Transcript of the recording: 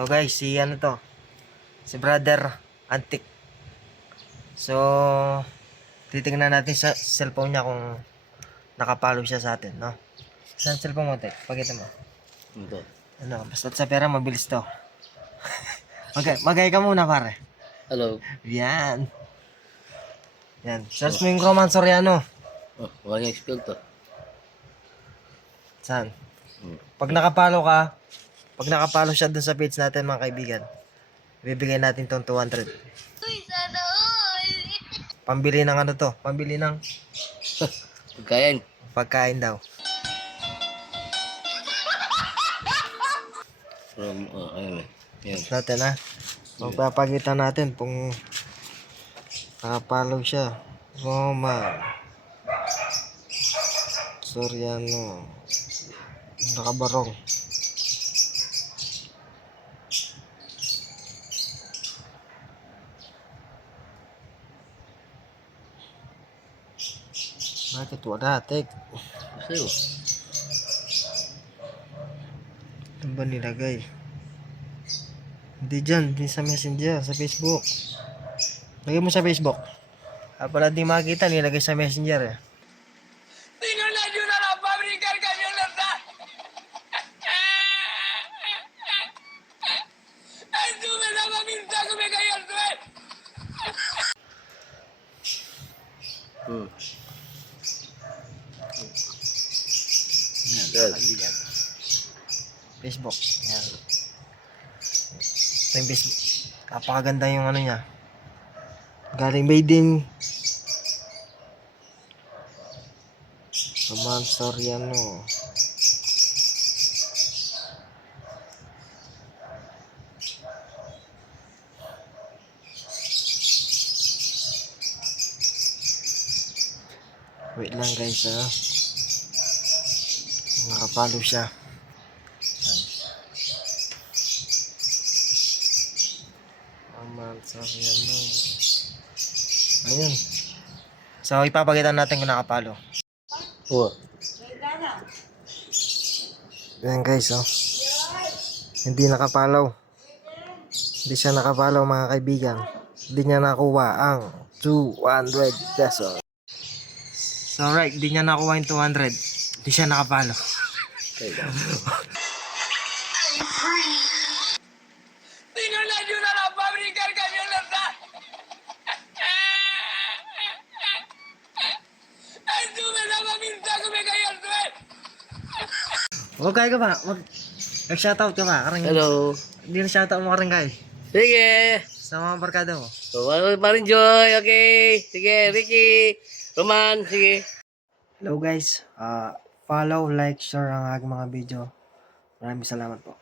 So guys, si ano to? Si Brother Antik. So, titingnan natin sa cellphone niya kung nakapalo siya sa atin, no? Saan cellphone mo, Tek? Pakita mo. Ito. Ano, basta sa pera, mabilis to. Magay ka muna, pare. Hello. Yan. Yan. Search mo yung Roman Soriano. Oh, wala yung spill to. Saan? Pag nakapalo siya dun sa page natin, mga kaibigan, bibigay natin tong 200. Pambili ng ano to? Pambili ng Pagkain. pagkain daw. From, ayun. Yan. Natin ha. Magpapakita natin kung nakapalo siya. Roman Soriano. Nakabarong. Bakit wala, Tek? Sa'yo. Ano ba nilagay? Hindi dyan, hindi sa messenger, sa Facebook. Lagay mo sa Facebook. Pala di makita, nilagay sa messenger eh. Vino la ayuda a fabricar camionetas. Tú me daba mil tacos, me caía al suelo. Yan, Good. kaibigan. Facebook. Yan. Ito yung Facebook. Napakaganda yung ano niya. Galing made in Roman Soriano. Wait lang guys ha. Nakapalo siya. Yan. Roman Soriano. Ayun. So ipapakita natin kung nakapalo. Oh. Yan guys, oh. Hindi nakapalaw. Hindi siya nakapalaw mga kaibigan. Hindi niya nakuha ang 200 pesos. So right, hindi niya nakuha yung 200. Hindi siya nakapalo. Vino la ayuda a fabricar camionetas. Tú me daba mil tacos, me caía al suelo. Okay ka ba? Mag-shoutout ka ba? Karang, Hello. hindi na shoutout mo karang guys. Sige. Sa mga barkada mo. Wala pa rin Joy. Okay. Sige, Ricky. Roman. Sige. Hello guys. Follow, like, share ang aking mga video. Maraming salamat po.